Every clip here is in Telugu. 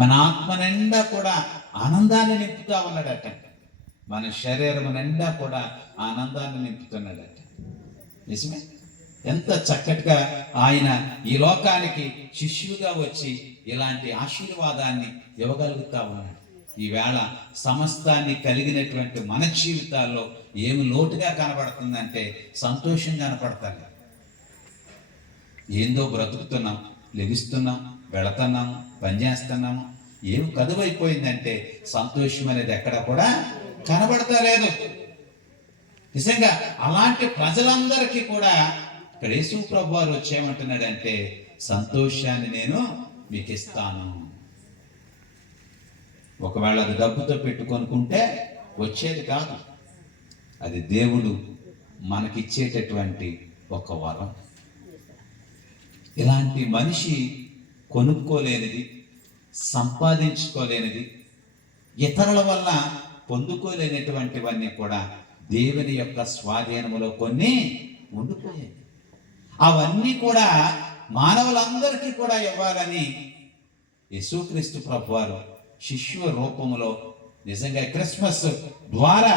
మన ఆత్మ నిండా కూడా ఆనందాన్ని నింపుతా ఉన్నాడట. మన శరీరం నిండా కూడా ఆనందాన్ని నింపుతున్నాడట. నిజమే. ఎంత చక్కటిగా ఆయన ఈ లోకానికి శిష్యుగా వచ్చి ఇలాంటి ఆశీర్వాదాన్ని ఇవ్వగలుగుతా ఉన్నాడు. ఈవేళ సమస్తాన్ని కలిగినటువంటి మన జీవితాల్లో ఏమి లోటుగా కనబడుతుందంటే సంతోషం కనపడతారు. ఏందో బ్రతుకుతున్నాం, లెగిస్తున్నాం, వెళుతున్నాము, పనిచేస్తున్నాము, ఏం కదువైపోయిందంటే సంతోషం అనేది ఎక్కడ కూడా కనబడతలేదు. నిజంగా అలాంటి ప్రజలందరికీ కూడా ఇక్కడ యేసు ప్రభు వారు వచ్చేయమంటున్నాడంటే సంతోషాన్ని నేను మీకు ఇస్తాను. ఒకవేళ అది డబ్బుతో పెట్టుకొనుకుంటే వచ్చేది కాదు, అది దేవుడు మనకిచ్చేటటువంటి ఒక వరం. ఇలాంటి మనిషి కొనుక్కోలేనిది, సంపాదించుకోలేనిది, ఇతరుల వల్ల పొందుకోలేనటువంటివన్నీ కూడా దేవుని యొక్క స్వాధీనములో కొన్ని ఉండిపోయాయి. అవన్నీ కూడా మానవులందరికీ కూడా ఇవ్వాలని యేసుక్రీస్తు ప్రభువారు శిష్యుల రూపంలో నిజంగా క్రిస్మస్ ద్వారా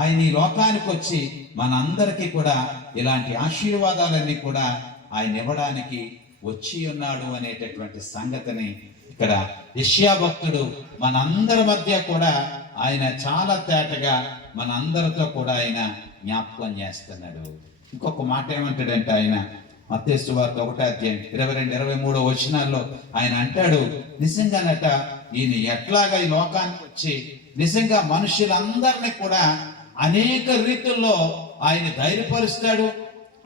ఆయన ఈ లోకానికి వచ్చి మనందరికీ కూడా ఇలాంటి ఆశీర్వాదాలన్నీ కూడా ఆయన ఇవ్వడానికి వచ్చి ఉన్నాడు అనేటటువంటి సంగతిని ఇక్కడ యెషయా భక్తుడు మనందరి మధ్య కూడా ఆయన చాలా తేటగా మనందరితో కూడా ఆయన జ్ఞాపకం చేస్తున్నాడు. ఇంకొక మాట ఏమంటాడంటే ఆయన మత్తయి సువార్త 1:22-23 వచనాల్లో ఆయన అంటాడు, నిజంగానట ఈయన ఎట్లాగా ఈ లోకానికి వచ్చి నిజంగా మనుషులందరినీ కూడా అనేక రీతుల్లో ఆయన ధైర్యపరుస్తాడు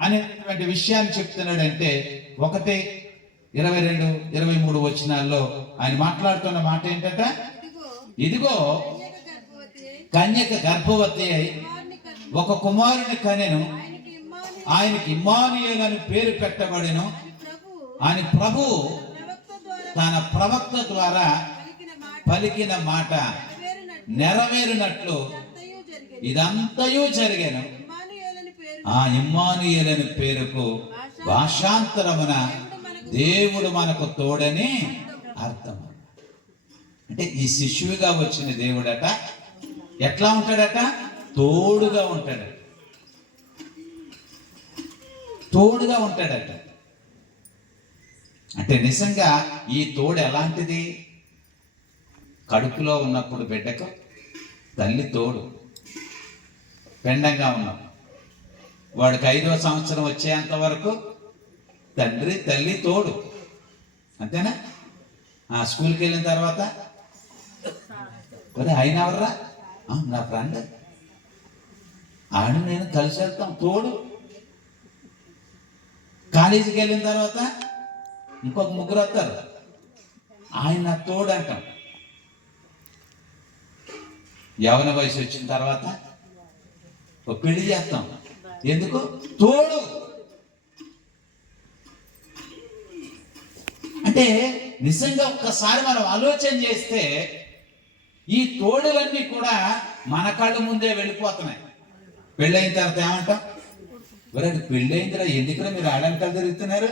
అనేటువంటి విషయాన్ని చెప్తున్నాడంటే 1:22-23 వచనాల్లో ఆయన మాట్లాడుతున్న మాట ఏంటంటే, ఇదిగో కన్యక గర్భవతి అయి ఒక కుమారుని కనెను, ఆయనకి ఇమ్మానుయేలు అని పేరు పెట్టబడెను అని ప్రభు తన ప్రవక్త ద్వారా పలికిన మాట నెరవేరినట్లు ఇదంతయు జరిగాను. ఆ ఇమ్మానుయేలు పేరుకు భాషాంతరమున దేవుడు మనకు తోడని అర్థం. అంటే ఈ శిశువుగా వచ్చిన దేవుడట ఎట్లా ఉంటాడట? తోడుగా ఉంటాడట, తోడుగా ఉంటాడట. అంటే నిజంగా ఈ తోడు ఎలాంటిది? కడుపులో ఉన్నప్పుడు బిడ్డకు తల్లి తోడు, పెండంగా ఉన్నప్పుడు వాడికి 5వ సంవత్సరం వచ్చేంత వరకు తండ్రి తల్లి తోడు, అంతేనా? స్కూల్కి వెళ్ళిన తర్వాత ఆయన ఎవర్రా? నా ఫ్రెండ్, ఆయన నేను కలిసి వెళ్తాం, తోడు. కాలేజీకి వెళ్ళిన తర్వాత ఇంకొక ముగ్గురు వస్తారు, ఆయన తోడు అంటాం. యవన వయసు వచ్చిన తర్వాత ఒక పెళ్లి చేస్తాం, ఎందుకు? తోడు. అంటే నిజంగా ఒక్కసారి మనం ఆలోచన చేస్తే ఈ తోడులన్నీ కూడా మన కళ్ళ ముందే వెళ్ళిపోతున్నాయి. పెళ్ళైన తర్వాత ఏమంటాం? ఎవరండి పెళ్ళైన తర్వాత ఎందుకురా మీరు ఆడంకలు తిరుగుతున్నారు?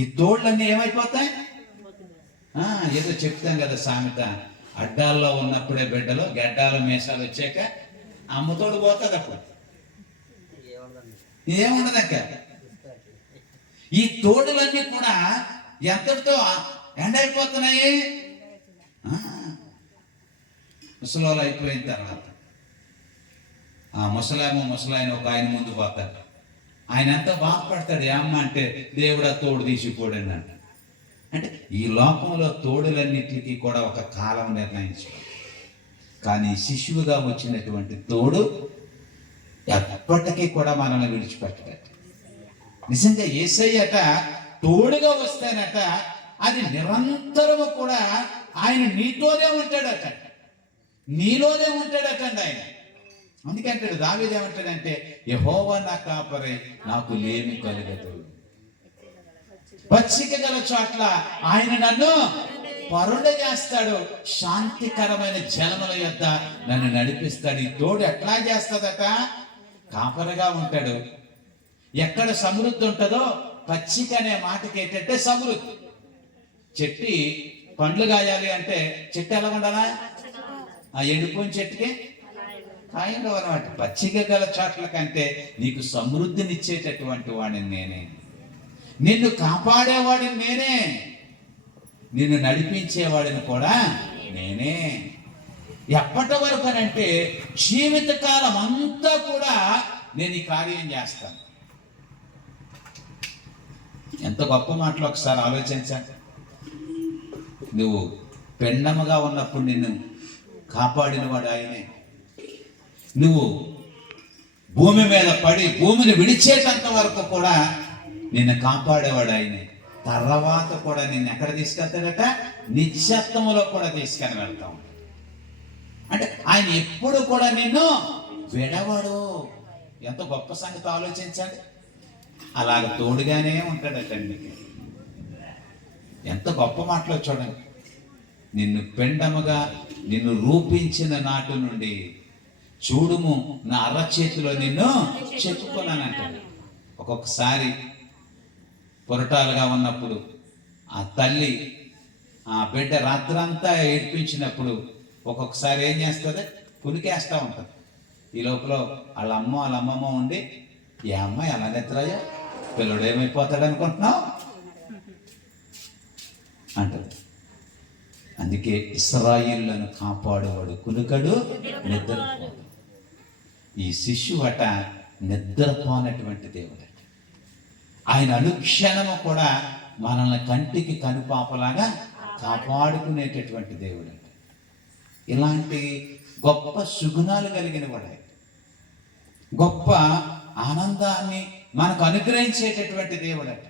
ఈ తోళ్ళన్నీ ఏమైపోతాయి? ఏదో చెప్తాం కదా సామెత, అడ్డాల్లో ఉన్నప్పుడే బిడ్డలు, గడ్డాల మీసాలు వచ్చాక అమ్మతోడు పోతుంది. అప్పుడు ఏముండదక్క. ఈ తోడులన్నీ కూడా ఎంతటితో ఎండ్ అయిపోతున్నాయి? ముసలోళ్ళు అయిపోయిన తర్వాత ఆ ముసలాయన ఒక ఆయన ముందు పోతాడు. ఆయన ఎంతో బాధపడతాడు. ఏమ్మ అంటే దేవుడా తోడు తీసిపోడని అంట. అంటే ఈ లోకంలో తోడులన్నిటికీ కూడా ఒక కాలం నిర్ణయించాడు. కానీ శిశువుగా వచ్చినటువంటి తోడు ఎప్పటికీ కూడా మనల్ని విడిచిపెట్టడట. నిజంగా యేసయ్యట తోడుగా వస్తేనట అది నిరంతరము కూడా ఆయన నీతోనే ఉంటాడట, నీలోనే ఉంటాడటండి ఆయన. అందుకంటాడు దావీదు ఏమంటాడంటే, యెహోవా నా కాపరి, నాకు లేమి కలుగదు. పచ్చిక గల చోట్ల ఆయన నన్ను పరుండ చేస్తాడు, శాంతికరమైన జలముల యొద్ద నన్ను నడిపిస్తాడు. ఈ తోడు ఎట్లా చేస్తాడట? కాపరిగా ఉంటాడు. ఎక్కడ సమృద్ధి ఉంటుందో, పచ్చిక అనే మాటకి ఏంటంటే సమృద్ధి. చెట్టి పండ్లు కాయాలి అంటే చెట్టు ఎలా ఉండాలా? ఆ ఎండిపోయిన చెట్టుకి కాయంగా అనమాట. పచ్చిక గల చాట్ల కంటే నీకు సమృద్ధినిచ్చేటటువంటి వాడిని నేనే, నిన్ను కాపాడేవాడిని నేనే, నిన్ను నడిపించేవాడిని కూడా నేనే. ఎప్పటి వరకు అంటే జీవితకాలం అంతా కూడా నేను ఈ కార్యం చేస్తాను. ఎంత గొప్ప మాటలు ఒకసారి ఆలోచించండి. నువ్వు పెండముగా ఉన్నప్పుడు నిన్ను కాపాడిన వాడు ఆయనే. నువ్వు భూమి మీద పడి భూమిని విడిచేటంత వరకు కూడా నిన్ను కాపాడేవాడు ఆయనే. తర్వాత కూడా నిన్ను ఎక్కడ తీసుకెళ్తాడట? నిత్యత్వములో కూడా తీసుకెళ్ళి వెళ్తాం. అంటే ఆయన ఎప్పుడు కూడా నిన్ను విడవడు. ఎంత గొప్ప సంగతి ఆలోచించండి. అలాగ తోడుగానే ఉంటాడటండి. ఎంత గొప్ప మాటలో చూడండి. నిన్ను పెండముగా నిన్ను రూపించిన నాటి నుండి చూడుము నా అరచేతిలో నిన్ను చెప్పుకున్నానంటాడు. ఒక్కొక్కసారి పొరటాలుగా ఉన్నప్పుడు ఆ తల్లి ఆ బిడ్డ రాత్రంతా ఏడ్పించినప్పుడు ఒక్కొక్కసారి ఏం చేస్తుంది? కునికేస్తూ ఉంటుంది. ఈ లోపల వాళ్ళ అమ్మమ్మ ఉండి, ఏ అమ్మాయి అలా నిద్రయ్యా, పిల్లడు ఏమైపోతాడు అనుకుంటున్నావు అంటది. అందుకే ఇశ్రాయేలును కాపాడేవాడు కునుకడు, నిద్రపోడు. ఈ శిశువట నిద్రపోనటువంటి దేవుడు. ఆయన అనుక్షణము కూడా మనల్ని కంటికి కనుపాపలాగా కాపాడుకునేటటువంటి దేవుడు. ఇలాంటి గొప్ప సుగుణాలు కలిగిన వాడే, గొప్ప ఆనందాన్ని మనకు అనుగ్రహించేటటువంటి దేవుడట.